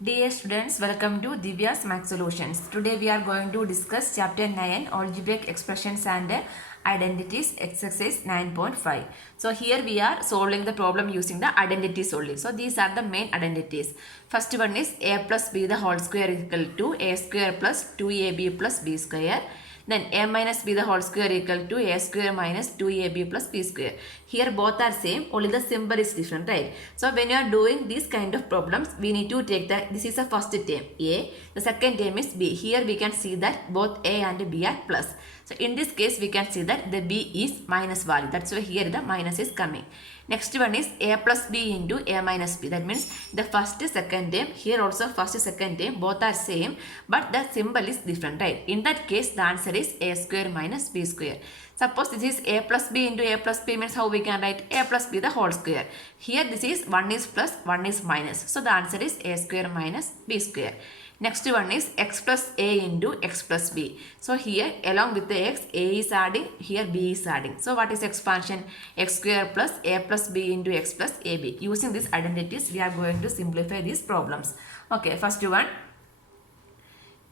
Dear students, welcome to Divya's Math Solutions. Today we are going to discuss chapter 9 algebraic expressions and identities exercise 9.5. So here we are solving the problem using the identities only. So these are the main identities. First one is a plus b the whole square equal to a square plus 2ab plus b square. Then a minus b the whole square equal to a square minus 2ab plus b square. Here both are same, only the symbol is different, right? So when you are doing these kind of problems, we need to take the, this is the first term a, the second term is b. Here we can see that both a and b are plus. So in this case we can see that the b is minus value. That's why here the minus is coming. Next one is a plus b into a minus b. That means the first second term, here also first second term both are same, but the symbol is different, right? In that case the answer is a square minus b square. Suppose this is a plus b into a plus b means how we can write a plus b the whole square. Here this is 1 is plus, 1 is minus. So the answer is a square minus b square. Next one is x plus a into x plus b. So here along with the x, a is adding, here b is adding. So what is expansion? X square plus a plus b into x plus ab. Using these identities we are going to simplify these problems. Okay, first one.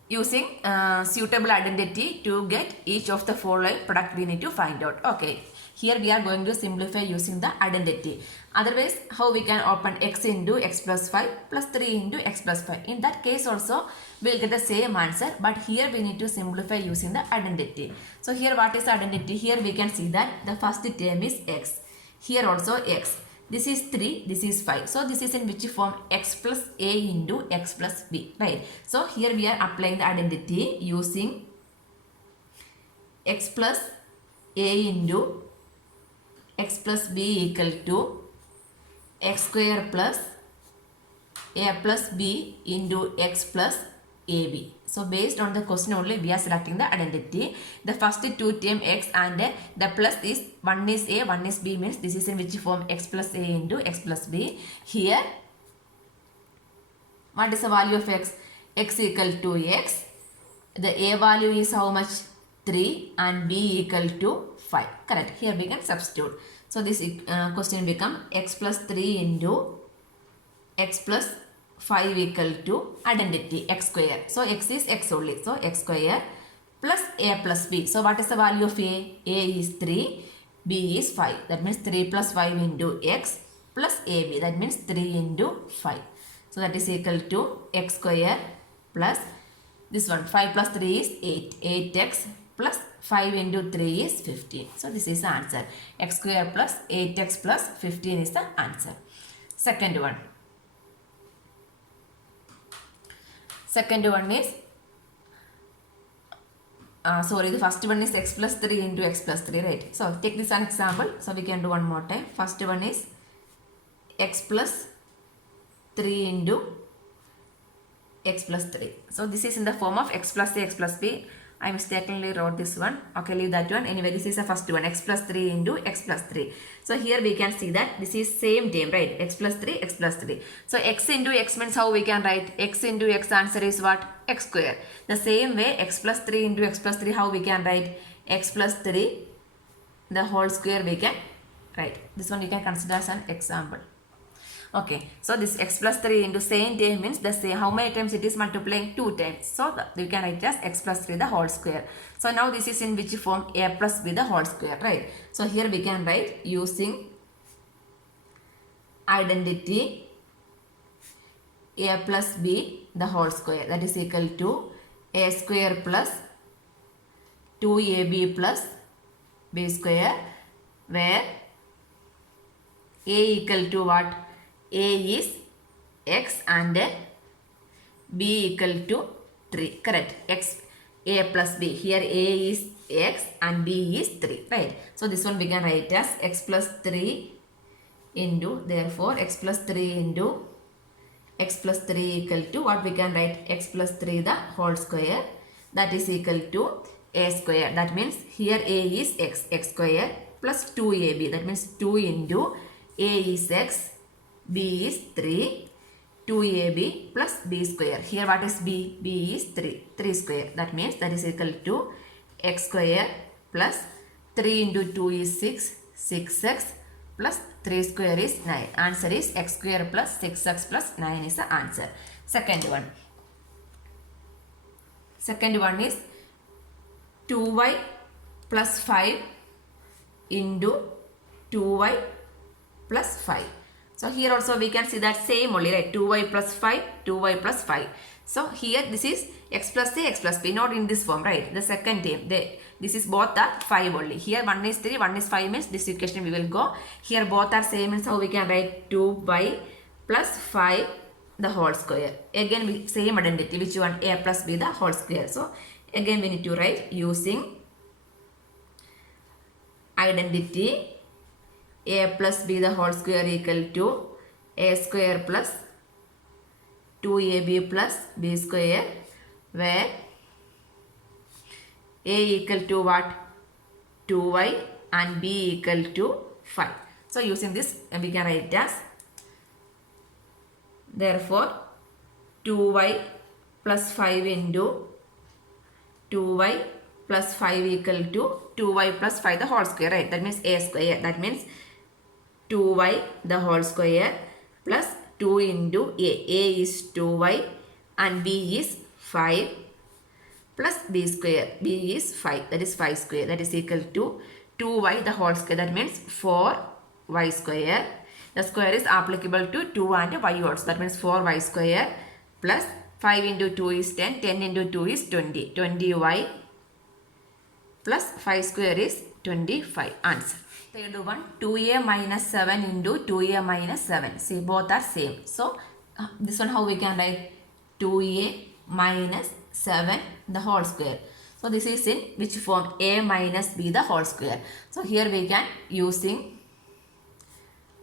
Using suitable identity to get each of the following product we need to find out. Okay, here we are going to simplify using the identity. Otherwise, how we can open x into x plus 5 plus 3 into x plus 5. In that case also, we will get the same answer. But here we need to simplify using the identity. So here what is the identity? Here we can see that the first term is x. Here also x. This is 3, this is 5. So this is in which form? X plus a into x plus b, right? So here we are applying the identity using x plus a into x plus b equal to x square plus a plus b into x plus ab. So based on the question only we are selecting the identity. The first two term x and the plus is 1 is a, 1 is b means this is in which form? X plus a into x plus b. Here what is the value of x? X equal to x. The a value is how much? 3 and b equal to 5. Correct. Here we can substitute. So this question become x plus 3 into x plus 5 equal to identity x square. So x is x only. So x square plus a plus b. So what is the value of a? A is 3, b is 5. That means 3 plus 5 into x plus ab. That means 3 into 5. So that is equal to x square plus this one 5 plus 3 is 8. 8x plus 5 into 3 is 15. So this is the answer. X square plus 8x plus 15 is the answer. Second one. Second one is, the first one is x plus 3 into x plus 3, right? So take this an example. So we can do one more time. First one is x plus 3 into x plus 3. So this is in the form of x plus a, x plus b. I mistakenly wrote this one. Okay, leave that one. Anyway, this is the first one, x plus 3 into x plus 3. So here we can see that this is same term, right? X plus 3, x plus 3. So x into x means how we can write? X into x answer is what? X square. The same way x plus 3 into x plus 3, how we can write? X plus 3 the whole square we can write. This one you can consider as an example. Okay, so this x plus 3 into same term means the same, how many times it is multiplying? 2 times. So we can write as x plus 3 the whole square. So now this is in which form? A plus b the whole square, right? So here we can write using identity a plus b the whole square, that is equal to a square plus 2ab plus b square, where a equal to what? A is x and b equal to 3. Correct. X a plus b. Here a is x and b is 3. Right. So this one we can write as x plus 3 into, therefore x plus 3 into x plus 3 equal to what we can write? X plus 3 the whole square, that is equal to a square. That means here a is x, x square plus 2ab. That means 2 into a is x, b is 3, 2ab plus b square. Here what is b? b is 3, 3 square. That means that is equal to x square plus 3 into 2 is 6, 6x plus 3 square is 9. Answer is x square plus 6x plus 9 is the answer. Second one. Second one is 2y plus 5 into 2y plus 5. So here also we can see that same only, right? 2y plus 5, 2y plus 5. So here this is x plus a, x plus b, not in this form, right? The second term, this is both are 5 only. Here 1 is 3, 1 is 5 means this equation we will go. Here both are same means how we can write 2y plus 5 the whole square. Again we same identity, which one? A plus b the whole square. So again we need to write using identity a plus b the whole square equal to a square plus 2ab plus b square, where a equal to what? 2y and b equal to 5. So using this we can write it as, therefore 2y plus 5 into 2y plus 5 equal to 2y plus 5 the whole square, right? That means a square. That means 2y the whole square plus 2 into a. A is 2y and b is 5 plus b square. B is 5. That is 5 square. That is equal to 2y the whole square. That means 4y square. The square is applicable to 2 and y also. That means 4y square plus 5 into 2 is 10. 10 into 2 is 20. 20y plus 5 square is 25. Answer. Third one, 2a minus 7 into 2a minus 7. See, both are same. So this one how we can write? 2a minus 7 the whole square. So this is in which form? A minus b the whole square. So here we can using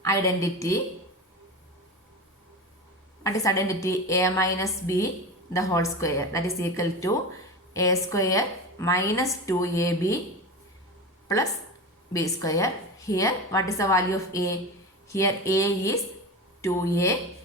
identity. What is identity? A minus b the whole square. That is equal to a square minus 2ab plus b square. Here what is the value of a? Here a is 2a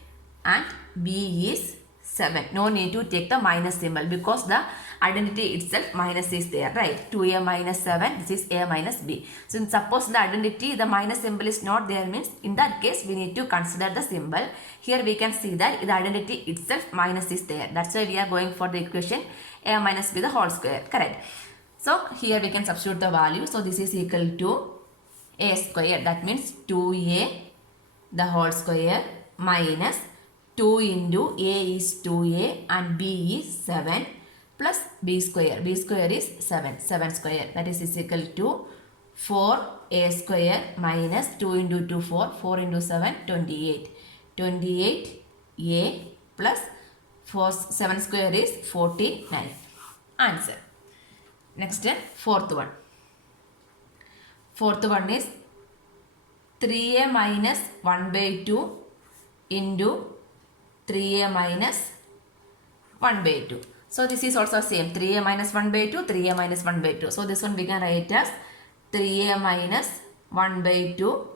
and b is 7. No need to take the minus symbol because the identity itself minus is there, right? 2a minus 7, this is a minus b. So suppose the identity, the minus symbol is not there, means in that case we need to consider the symbol. Here we can see that the identity itself minus is there. That's why we are going for the equation a minus b the whole square, correct? So here we can substitute the value. So this is equal to a square. That means 2a the whole square minus 2 into a is 2a and b is 7 plus b square. B square is 7. 7 square. That is equal to 4a square minus 2 into 2 4. 4 into 7 28. 28a plus 7 square is 49. Answer. Next, fourth one. Fourth one is 3a minus 1 by 2 into 3a minus 1 by 2. So this is also same. 3a minus 1 by 2, 3a minus 1 by 2. So this one we can write as 3a minus 1 by 2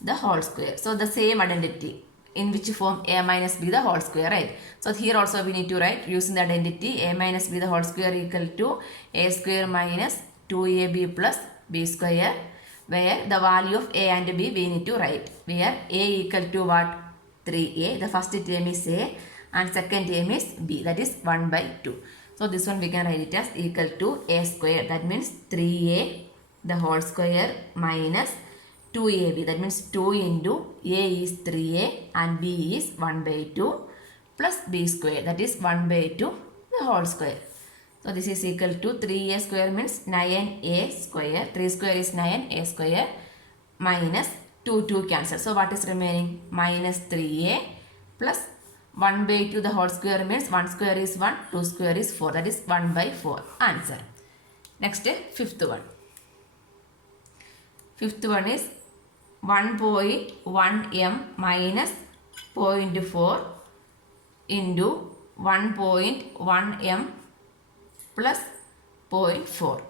the whole square. So the same identity. In which form? A minus b the whole square, right? So here also we need to write using the identity a minus b the whole square equal to a square minus 2ab plus b square, where the value of a and b we need to write. Where a equal to what? 3a. The first term is a and second term is b, that is 1 by 2. So this one we can write it as equal to a square. That means 3a the whole square minus 2ab, that means 2 into a is 3a and b is 1 by 2 plus b square, that is 1 by 2 the whole square. So this is equal to 3a square means 9a square, 3 square is 9a square minus 2 cancel. So what is remaining? Minus 3a plus 1 by 2 the whole square means 1 square is 1, 2 square is 4, that is 1 by 4. Answer. Next, fifth one. Fifth one is 1.1 m minus 0.4 into 1.1 m plus 0.4.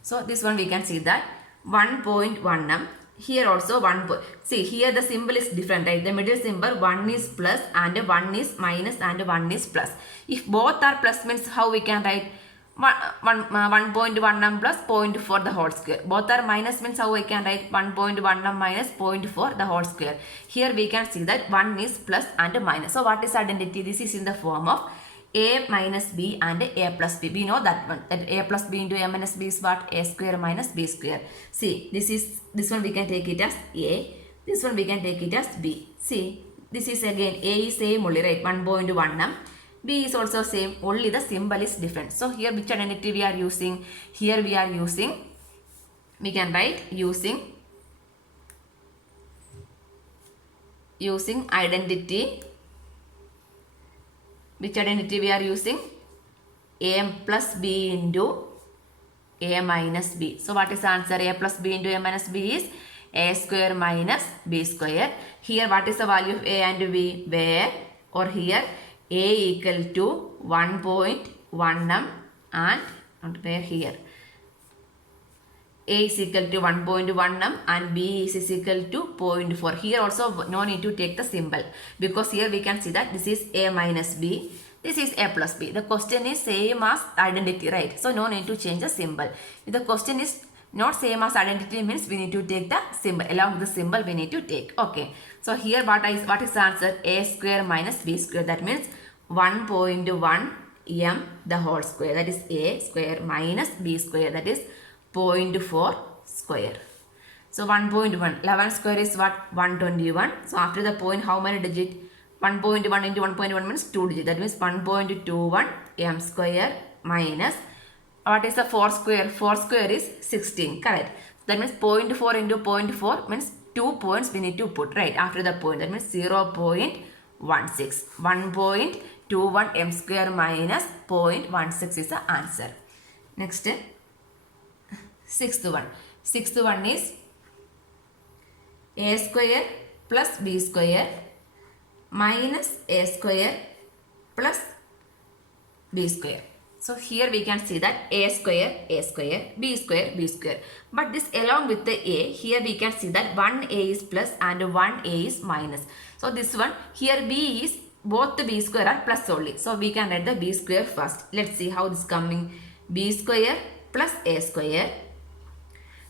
So this one we can see that 1.1 m. Here also 1. See, here the symbol is different, right? The middle symbol 1 is plus and 1 is minus and 1 is plus. If both are plus means how we can write? 1.1m plus 0.4 the whole square. Both are minus means how I can write 1.1m minus 0.4 the whole square. Here we can see that 1 is plus and minus. So what is identity? This is in the form of a minus b and a plus b. We know that one. That a plus b into a minus b is what? A square minus b square. See, this one we can take it as a. This one we can take it as b. See, this is again a is same only, right? 1.1m. B is also same, only the symbol is different. So here which identity we are using? Here we are using, we can write using identity. Which identity we are using? A plus b into a minus b. So what is the answer? A plus b into a minus b is a square minus b square. Here what is the value of a and b? Where or here a equal to 1.1m and where here a is equal to 1.1m and b is equal to 0.4. Here also no need to take the symbol because here we can see that this is a minus b, this is a plus b. The question is same as identity, right? So no need to change the symbol. If the question is not same as identity means we need to take the symbol. Along with the symbol we need to take. Okay. So here what is the answer? A square minus b square. That means 1.1m the whole square. That is a square minus b square. That is 0.4 square. So 1.1. 11 square is what? 121. So after the point how many digit? 1.1 into 1.1 means 2 digit. That means 1.21 m square minus what is the 4 square? 4 square is 16. Correct. That means 0.4 into 0.4 means 2 points we need to put right after the point. That means 0.16. 1.21 m square minus 0.16 is the answer. Next, sixth one. Sixth one is a square plus b square minus a square plus b square. So here we can see that a square, b square, b square. But this along with the a, here we can see that 1a is plus and 1a is minus. So this one, here b is, both the b square are plus only. So we can write the b square first. Let's see how this coming. B square plus a square.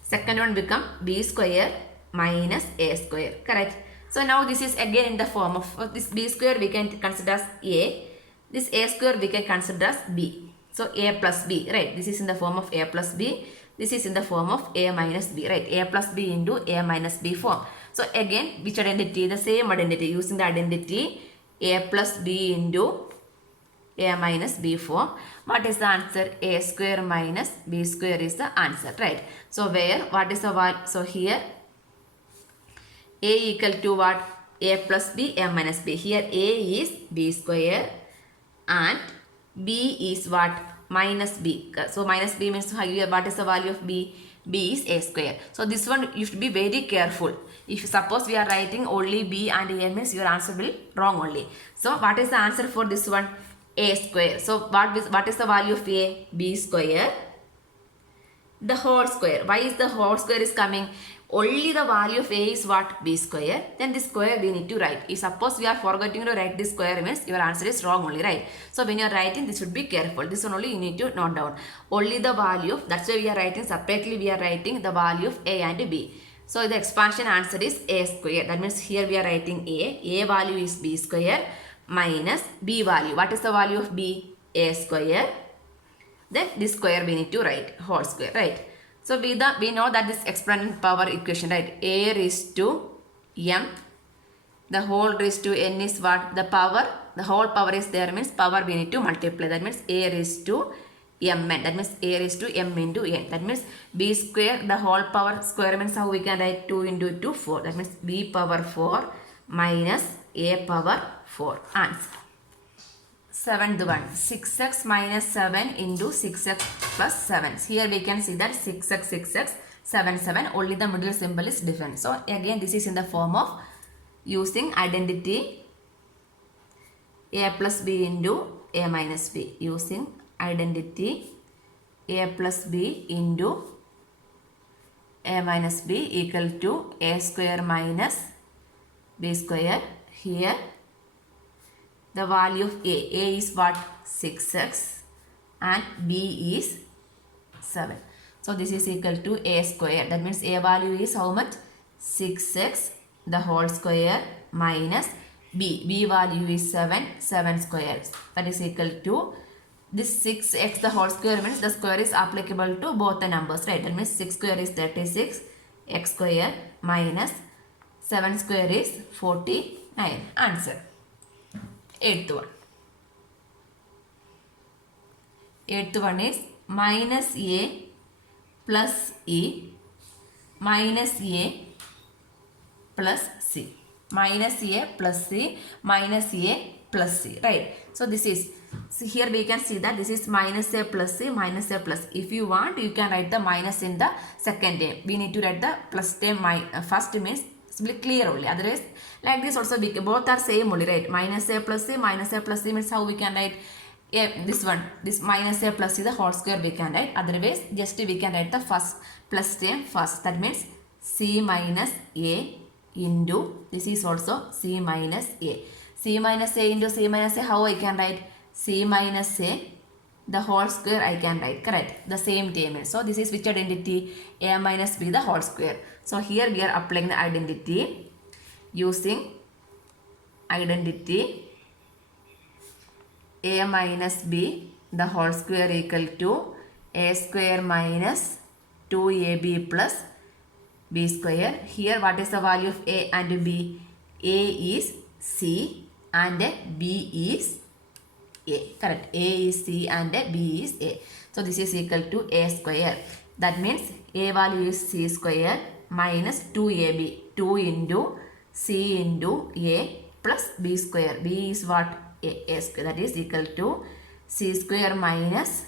Second one become b square minus a square. Correct. So now this is again in the form of this b square we can consider as a. This a square we can consider as b. So a plus b, right? This is in the form of a plus b. This is in the form of a minus b, right? A plus b into a minus b form. So again, which identity? The same identity. Using the identity a plus b into a minus b form. What is the answer? A square minus b square is the answer, right? So where? What is the value? So here a equal to what? A plus b, a minus b. Here a is b square and b is what? Minus b. So minus b means what is the value of b? B is a square. So this one you should be very careful. If suppose we are writing only b and a means your answer will wrong only. So what is the answer for this one? A square. So what is the value of a? B square. The whole square. Why is the whole square is coming? Only the value of a is what? B square. Then this square we need to write. If suppose we are forgetting to write this square means your answer is wrong only, right? So when you are writing, this should be careful. This one only you need to note down. Only the value of, that's why we are writing separately, we are writing the value of a and b. So the expansion answer is a square. That means here we are writing a. A value is b square minus b value. What is the value of b? A square. Then this square we need to write whole square, right? So we know that this exponent power equation, right? A raised to m, the whole raised to n is what? The power, the whole power is there means power we need to multiply. That means a raised to mn. That means a raised to m into n. That means b square, the whole power square means how we can write 2 into 2, 4. That means b power 4 minus a power 4. Answer. Seventh one, 6x minus 7 into 6x plus 7. Here we can see that 6x, 7, 7. Only the middle symbol is different. So again this is in the form of using identity a plus b into a minus b. Using identity a plus b into a minus b equal to a square minus b square. Here the value of a is what? 6x and B is 7. So this is equal to A square. That means A value is how much? 6x the whole square minus B. B value is 7. 7 squares. That is equal to this 6x the whole square means the square is applicable to both the numbers, right? That means 6 square is 36. X square minus 7 square is 49. Answer. 8th one. 8th one is minus A plus E minus A plus C. Minus A plus C minus A plus C. Right. So this is, so here we can see that this is minus A plus C minus A plus. If you want, you can write the minus in the second term. We need to write the plus term first means clear only. Otherwise, like this also we both are same only, right? Minus A plus C means how we can write this one, this minus A plus C the whole square we can write. Otherwise, just we can write the first plus term first. That means C minus A into, this is also C minus A. C minus A into C minus A, how I can write? C minus A the whole square I can write, correct? The same term. So this is which identity? A minus B the whole square. So here we are applying the identity using identity A minus B the whole square equal to A square minus 2AB plus B square. Here what is the value of A and B? A is C and B is A. Correct. A is C and B is A. So this is equal to A square. That means A value is C square minus 2AB. 2 into C into A plus B square. B is what? A square. That is equal to C square minus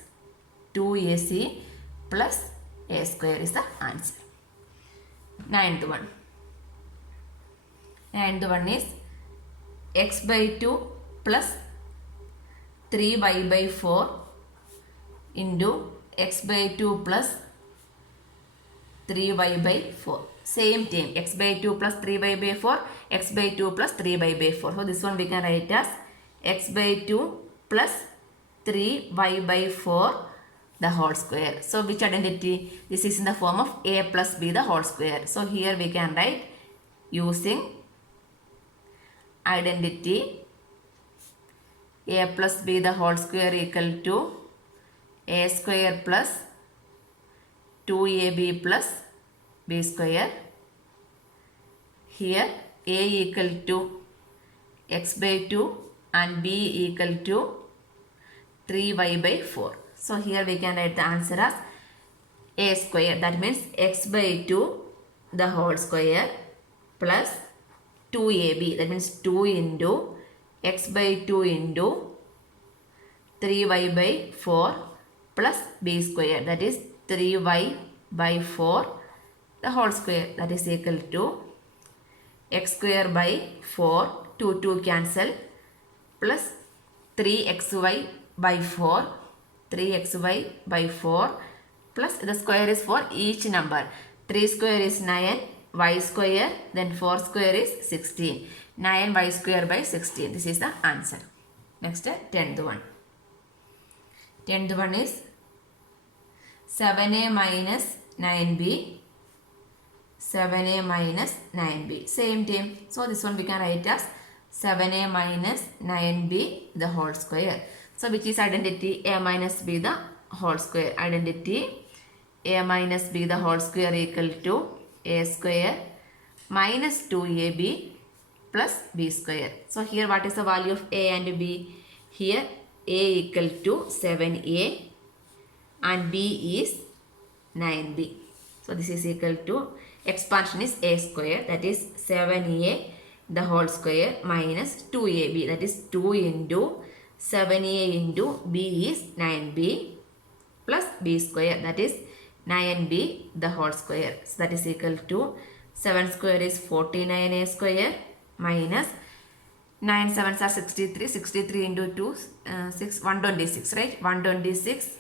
2AC plus A square is the answer. 9th one. 9th one is x by 2 plus 3y by 4 into x by 2 plus 3y by 4. Same thing. X by 2 plus 3y by 4. X by 2 plus 3y by 4. So this one we can write as x by 2 plus 3y by 4 the whole square. So which identity? This is in the form of A plus B the whole square. So here we can write using identity A plus B the whole square equal to A square plus 2AB plus B square. Here A equal to x by 2 and B equal to 3y by 4. So here we can write the answer as A square. That means x by 2 the whole square plus 2AB. That means 2 into x by 2 into 3y by 4 plus B square. That is 3y by 4 the whole square. That is equal to x square by 4. 2 cancel plus 3xy by 4. 3xy by 4 plus the square is for each number. 3 square is 9, y square, then 4 square is 16. 9y square by 16. This is the answer. Next, 10th one. 10th one is 7a minus 9b. 7a minus 9b. Same thing. So this one we can write as 7a minus 9b the whole square. So which is identity? A minus b the whole square. Identity A minus b the whole square equal to A square minus 2ab plus b square. So here what is the value of A and B? Here A equal to 7a and B is 9b. So this is equal to, expansion is A square, that is 7a the whole square minus 2ab, that is 2 into 7a into b is 9b plus b square, that is 9b the whole square. So that is equal to 7 square is 49a square minus 9 sevens are 63. 63 into 2 6 126, right? 126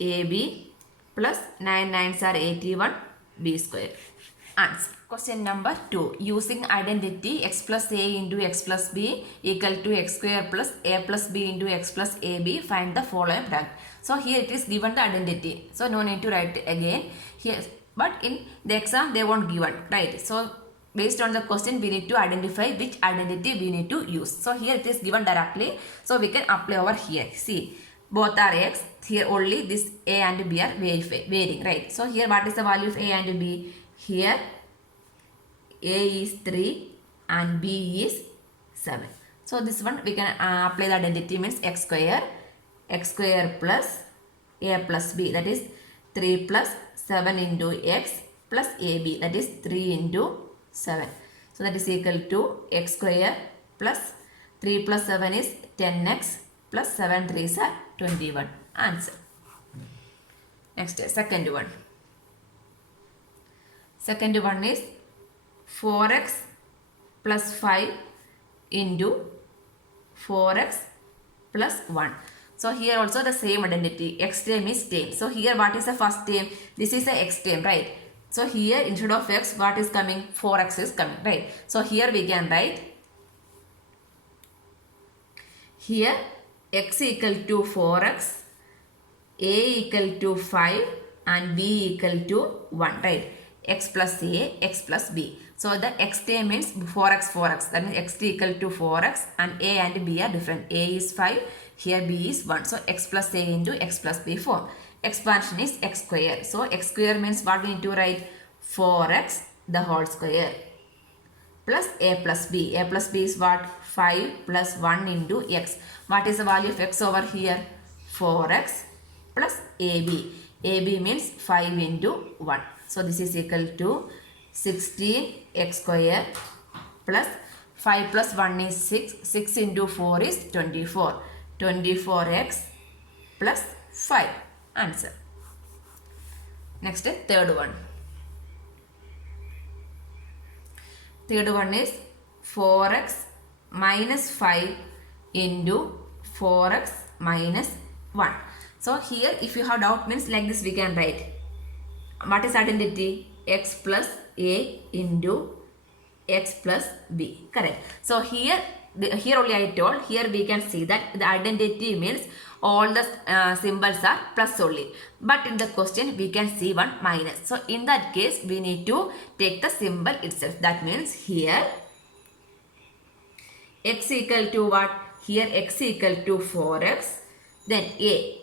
ab plus 9 nines are 81 b square. Answer. Question number 2. Using identity x plus a into x plus b equal to x square plus a plus b into x plus ab, find the following product. So here it is given the identity. So no need to write again here. But in the exam they won't given, right? So based on the question we need to identify which identity we need to use. So here it is given directly. So we can apply over here. See, both are x. Here only this a and b are varying, right? So here what is the value of a and b? Here a is 3 and b is 7. So this one we can apply the identity, means x square plus a plus b, that is 3 plus 7 into x plus ab, that is 3 into 7. So that is equal to x square plus 3 plus 7 is 10x plus 7 3s are 21. Answer. Next, second one. Second one is 4x plus 5 into 4x plus 1. So here also the same identity, x term is same. So here what is the first term? This is the x term, right? So here instead of x what is coming? 4x is coming, right? So here we can write here x equal to 4x, a equal to 5 and b equal to 1, right? X plus a, x plus b. So the x term means 4x, that means x equal to 4x and a and b are different. A is 5, here b is 1. So x plus a into x plus b 4. Expansion is x square. So x square means what we need to write? 4x the whole square plus a plus b. A plus b is what? 5 plus 1 into x. What is the value of x over here? 4x plus ab. ab means 5 into 1. So this is equal to 16x square plus 5 plus 1 is 6. 6 into 4 is 24. 24x plus 5. Answer. Next, third one. Third one is 4x minus 5 into 4x minus 1. So here if you have doubt means like this we can write. What is identity? X plus a into x plus b. Correct. So here only I told, here we can see that the identity means all the symbols are plus only. But in the question we can see one minus. So in that case we need to take the symbol itself. That means here x equal to what? Here x equal to 4x. Then a.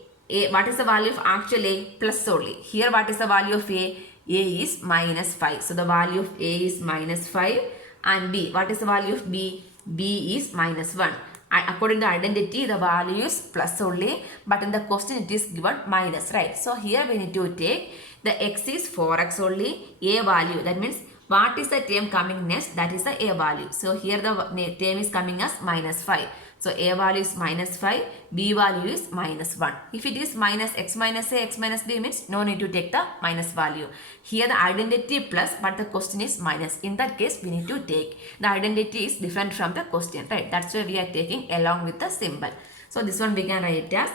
What is the value of actual a? Plus only. Here what is the value of a? A is minus 5. So the value of a is minus 5. And b. What is the value of b? B is minus 1. According to identity, the value is plus only. But in the question it is given minus, right? So here we need to take the x is 4x only. A value. That means what is the term coming next? That is the a value. So here the term is coming as minus 5. So a value is minus 5, b value is minus 1. If it is minus x minus a, x minus b means no need to take the minus value. Here the identity plus, but the question is minus. In that case we need to take. The identity is different from the question, right? That's why we are taking along with the symbol. So this one we can write as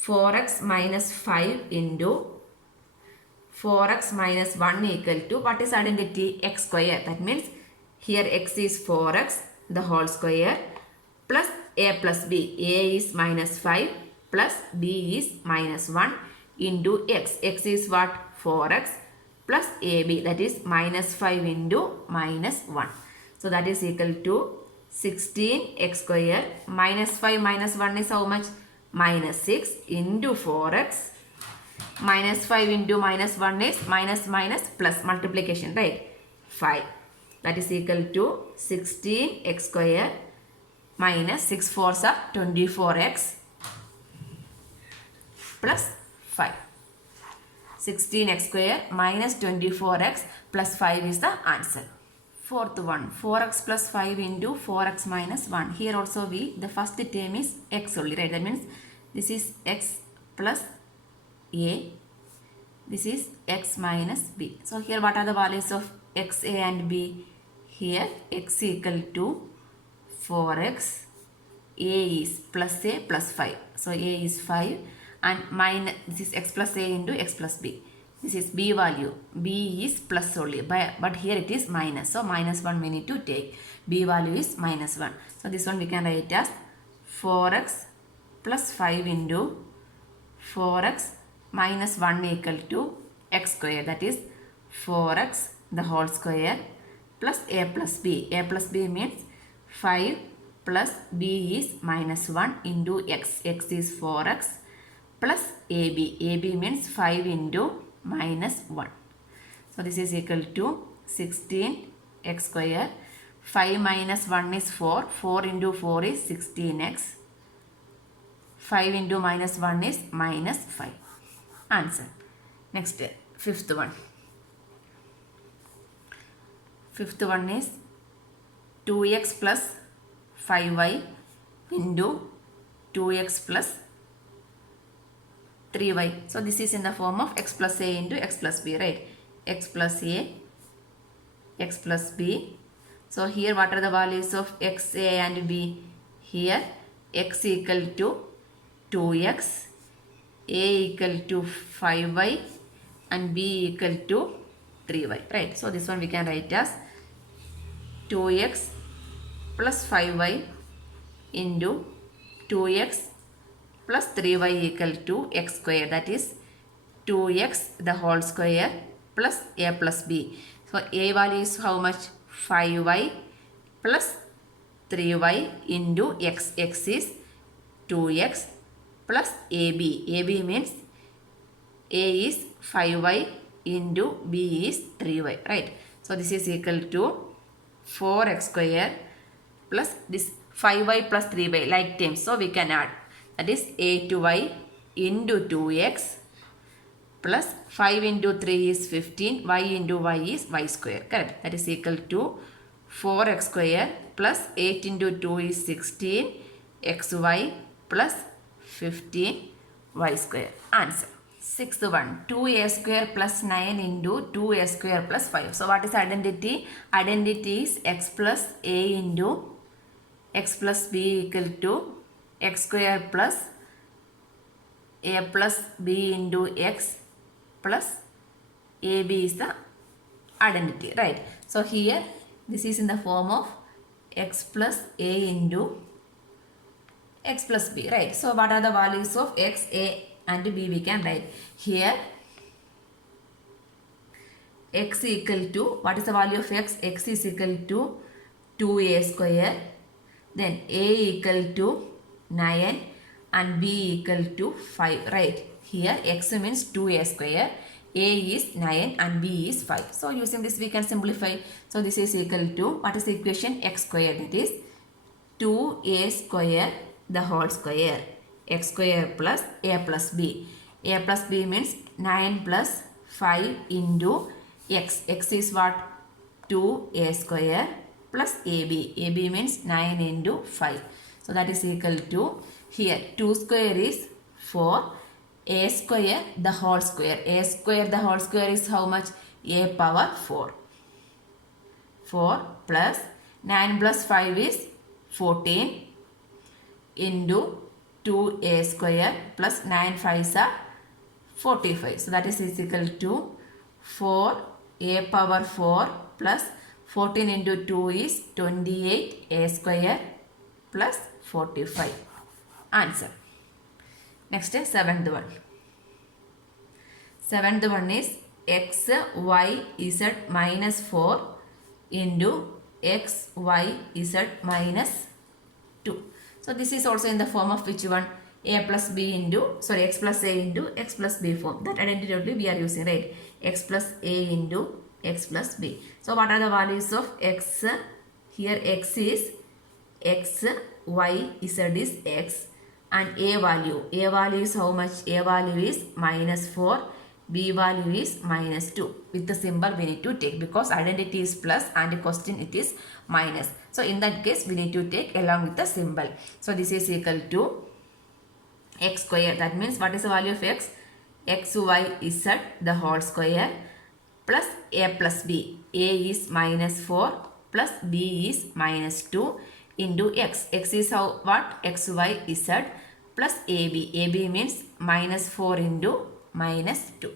4x minus 5 into 4x minus 1 equal to, what is identity? X square. That means here x is 4x the whole square plus a plus b. A is minus 5 plus b is minus 1 into x. X is what? 4x plus ab, that is minus 5 into minus 1. So that is equal to 16x square. Minus 5 minus 1 is how much? Minus 6 into 4x. Minus 5 into minus 1 is minus plus multiplication, right? 5. That is equal to 16x square minus 6 4s are 24x plus 5. 16x square minus 24x plus 5 is the answer. Fourth one, 4x plus 5 into 4x minus 1. Here also the first term is x only, right? That means this is x plus a. This is x minus b. So here what are the values of x, a and b? Here x equal to 4x, a is plus a plus 5. So a is 5 and minus, this is x plus a into x plus b. This is b value. B is plus only, but here it is minus. So minus 1 we need to take. B value is minus 1. So this one we can write as 4x plus 5 into 4x minus 1 equal to x square. That is 4x the whole square plus a plus b. A plus b means 5 plus b is minus 1 into x. X is 4x plus ab. Ab means 5 into minus 1. So this is equal to 16 x square. 5 minus 1 is 4. 4 into 4 is 16x. 5 into minus 1 is minus 5. Answer. Next, fifth one. Fifth one is 2x plus 5y into 2x plus 3y. So this is in the form of x plus a into x plus b, right? X plus a, x plus b. So here what are the values of x, a and b? Here x equal to 2x, a equal to 5y and b equal to 3y, right? So this one we can write as 2x plus 5y into 2x plus 3y equal to x square, that is 2x the whole square plus a plus b. So a value is how much? 5y plus 3y into x. X is 2x plus ab. Ab means a is 5y into b is 3y, right? So this is equal to 4x square plus this 5y plus 3y like terms. So we can add, that is a to y into 2x plus 5 into 3 is 15, y into y is y square, correct? That is equal to 4x square plus 8 into 2 is 16 xy plus 15 y square. Answer. Sixth one, 2a square plus 9 into 2a square plus 5. So what is identity? Identity is x plus a into x plus b equal to x square plus a plus b into x plus ab is the identity, right? So here this is in the form of x plus a into x plus b, right? So what are the values of x, a and b we can write. Here x equal to, what is the value of x? X is equal to 2a square, then a equal to 9 and b equal to 5, right? Here x means 2a square, a is 9 and b is 5. So using this we can simplify. So this is equal to, what is the equation? X square, that is 2a square the whole square, x square plus a plus b. A plus b means 9 plus 5 into x. X is what? 2a square plus ab. Ab means 9 into 5. So that is equal to, here 2 square is 4, a square the whole square. A square the whole square is how much? A power 4. 4 plus 9 plus 5 is 14 into 2a square plus 9 5s are 45. So that is equal to 4a power 4 plus 14 into 2 is 28a square plus 45. Answer. Next is seventh one. Seventh one is x, y, z minus 4 into x, y, z minus 2. So this is also in the form of which one? A plus b into, sorry, x plus a into x plus b form. That identity only we are using, right? X plus a into x plus b. So what are the values of x? Here x is x, y, z is x, and a value. A value is how much? A value is minus 4. B value is minus 2. With the symbol we need to take, because identity is plus and the question it is minus. So in that case we need to take along with the symbol. So this is equal to x square. That means what is the value of x? X, y, z the whole square plus a plus b. A is minus 4 plus b is minus 2 into x. X is how, what? X, y, z plus ab. Ab means minus 4 into minus 2.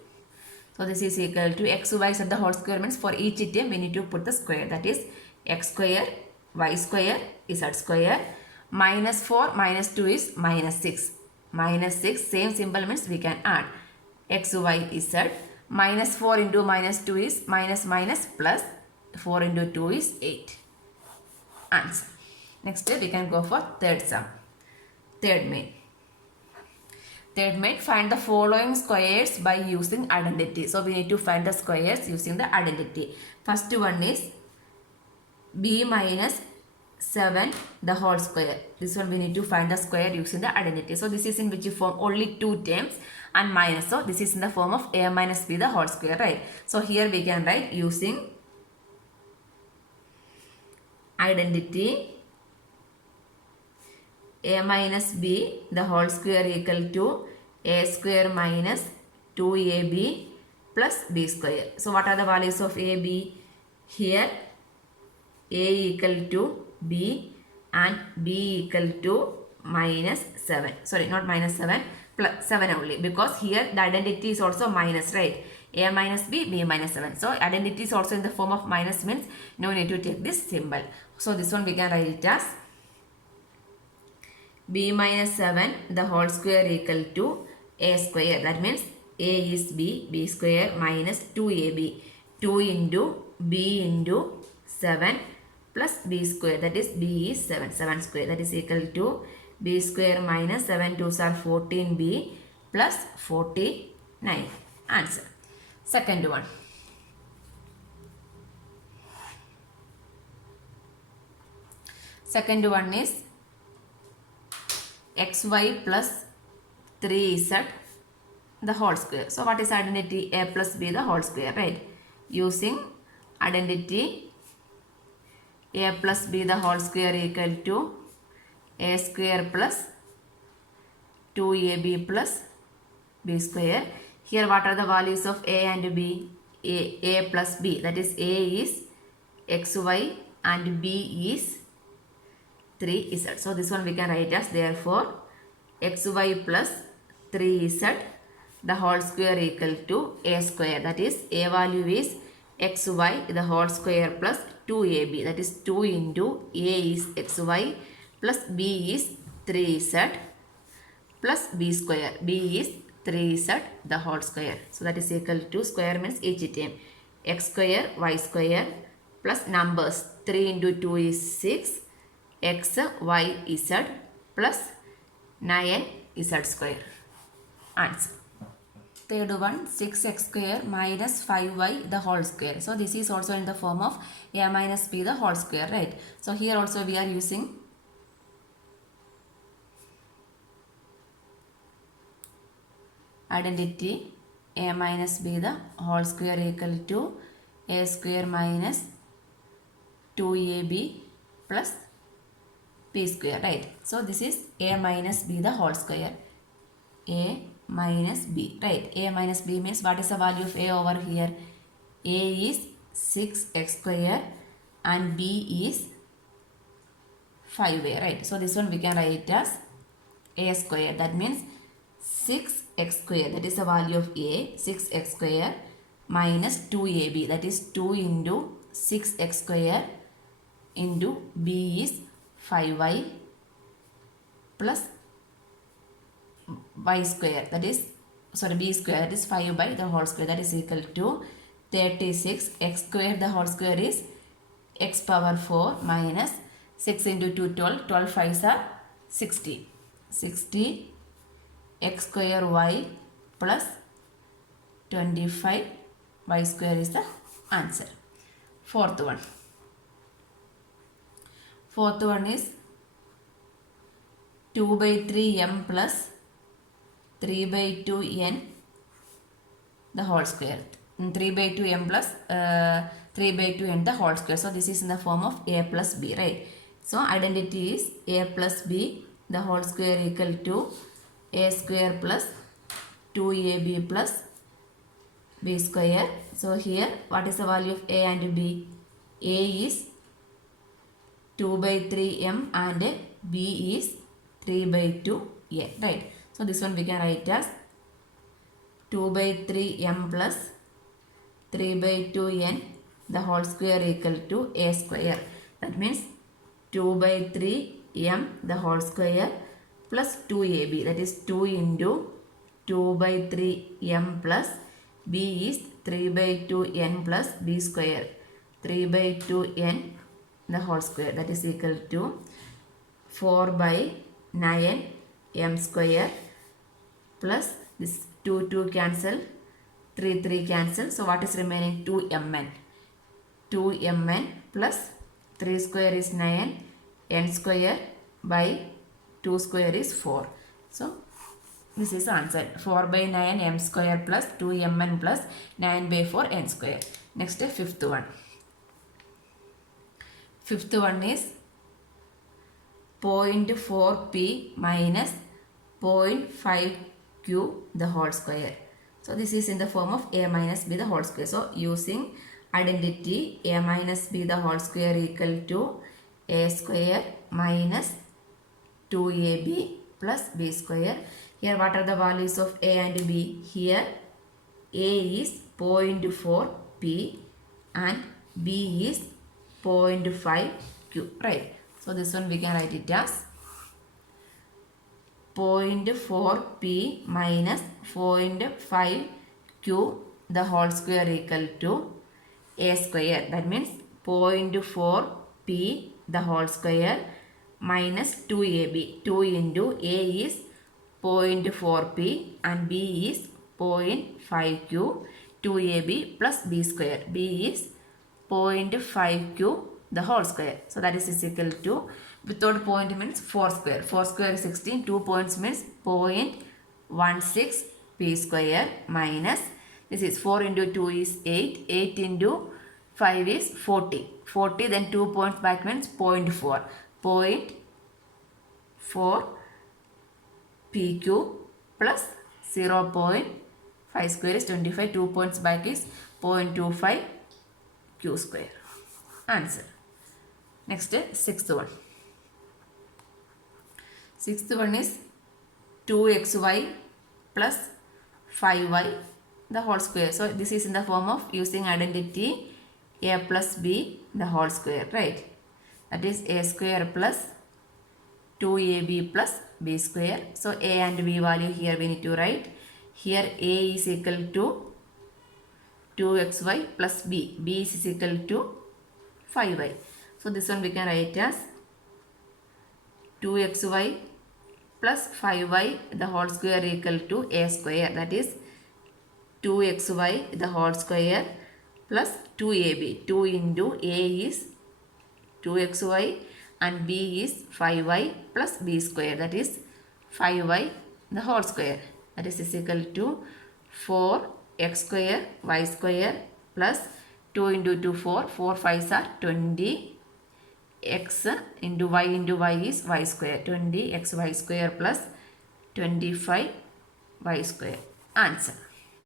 So So this is equal to x, y z the whole square means for each term we need to put the square. That is x square, y square, z square. Minus 4 minus 2 is minus 6. Minus 6, same symbol means we can add x, y, z. Minus 4 into minus 2 is minus minus plus 4 into 2 is 8. Answer. Next we can go for third sum. Third main. Third main, find the following squares by using identity. So we need to find the squares using the identity. First one is b minus 7 the whole square. This one we need to find the square using the identity. So this is in which form? Only 2 terms and minus. So this is in the form of a minus b the whole square, right? So here we can write using identity a minus b the whole square equal to a square minus 2ab plus b square. So what are the values of a, b? Here a equal to b and b equal to minus 7. Sorry, not minus 7, plus 7 only, because here the identity is also minus, right? A minus b, b minus 7. So identity is also in the form of minus means no need to take this symbol. So this one we can write it as b minus 7 the whole square equal to a square. That means a is b, b square minus 2ab. 2 into b into 7 plus b square, that is b is 7, 7 square, that is equal to b square minus 7 2s are 14b plus 49. Answer. Second one. Second one is xy plus 3z the whole square. So what is identity? A plus b the whole square, right? Using identity a plus b the whole square equal to a square plus 2ab plus b square. Here what are the values of a and b? A plus b, that is a is xy and b is 3z. So this one we can write as therefore xy plus 3z the whole square equal to a square, that is a value is xy the whole square plus 2ab, that is 2 into a is xy plus b is 3z plus b square, b is 3z the whole square. So that is equal to square means each term x square y square plus numbers 3 into 2 is 6 x y z plus 9 z square. Answer. Third one, 6x square minus 5y the whole square. So this is also in the form of a minus b the whole square, right? So here also we are using identity a minus b the whole square equal to a square minus 2ab plus b square, right? So this is a minus b the whole square. A minus b, right? A minus b means what is the value of a over here? A is 6x square and b is 5a, right? So this one we can write as a square. That means 6x square, that is the value of a, 6x square minus 2ab, that is 2 into 6x square into b is 5y plus y square, that is b square, that is 5 by the whole square, that is equal to 36. X square the whole square is x power 4 minus 6 into 2 12, 12 5s are 60, 60 x square y plus 25 y square is the answer. Fourth one is 2 by 3 m plus 3 by 2 n the whole square. 3 by 2 m plus 3 by 2 n the whole square. So this is in the form of a plus b, right? So identity is a plus b the whole square equal to a square plus 2ab plus b square. So here what is the value of a and b? A is 2 by 3 m and b is 3 by 2 a, right? So this one we can write as 2 by 3 m plus 3 by 2n the whole square equal to a square. That means 2 by 3m the whole square plus 2ab, that is 2 into 2 by 3m plus b is 3 by 2n plus b square. 3 by 2n the whole square, that is equal to 4 by 9m square plus this 2 cancel, 3 cancel. So what is remaining? 2mn. 2mn plus 3 square is 9, n square by 2 square is 4. So this is the answer. 4 by 9 m square plus 2mn plus 9 by 4 n square. Next, fifth one. Fifth one is 0.4p minus 0.5q the whole square. So this is in the form of a minus b the whole square. So using identity a minus b the whole square equal to a square minus 2ab plus b square. Here what are the values of a and b? Here a is 0.4p and b is 0.5q, right? So this one we can write it as 0.4p minus 0.5q the whole square equal to a square. That means 0.4p the whole square minus 2ab. 2 into a is 0.4p and b is 0.5q. 2ab plus b square. b is 0.5q the whole square. So that is equal to, without point means 4 square. 4 square is 16. 2 points means 0.16 p square minus, this is 4 into 2 is 8. 8 into 5 is 40. 40 then 2 points back means 0.4. 0.4 pq plus 0.5 square is 25. 2 points back is 0.25 q square. Answer. Next, sixth one. Sixth one is 2xy plus 5y the whole square. So this is in the form of using identity a plus b the whole square, right? That is a square plus 2ab plus b square. So a and b value here we need to write. Here a is equal to 2xy plus b. b is equal to 5y. So this one we can write as 2xy plus 5y the whole square equal to a square. That is 2xy the whole square plus 2ab. 2 into a is 2xy and b is 5y plus b square. That is 5y the whole square. That is equal to 4x square y square plus 2 into 2 4. 4 5s are 20. X into y is y square. 20 xy square plus 25 y square. Answer.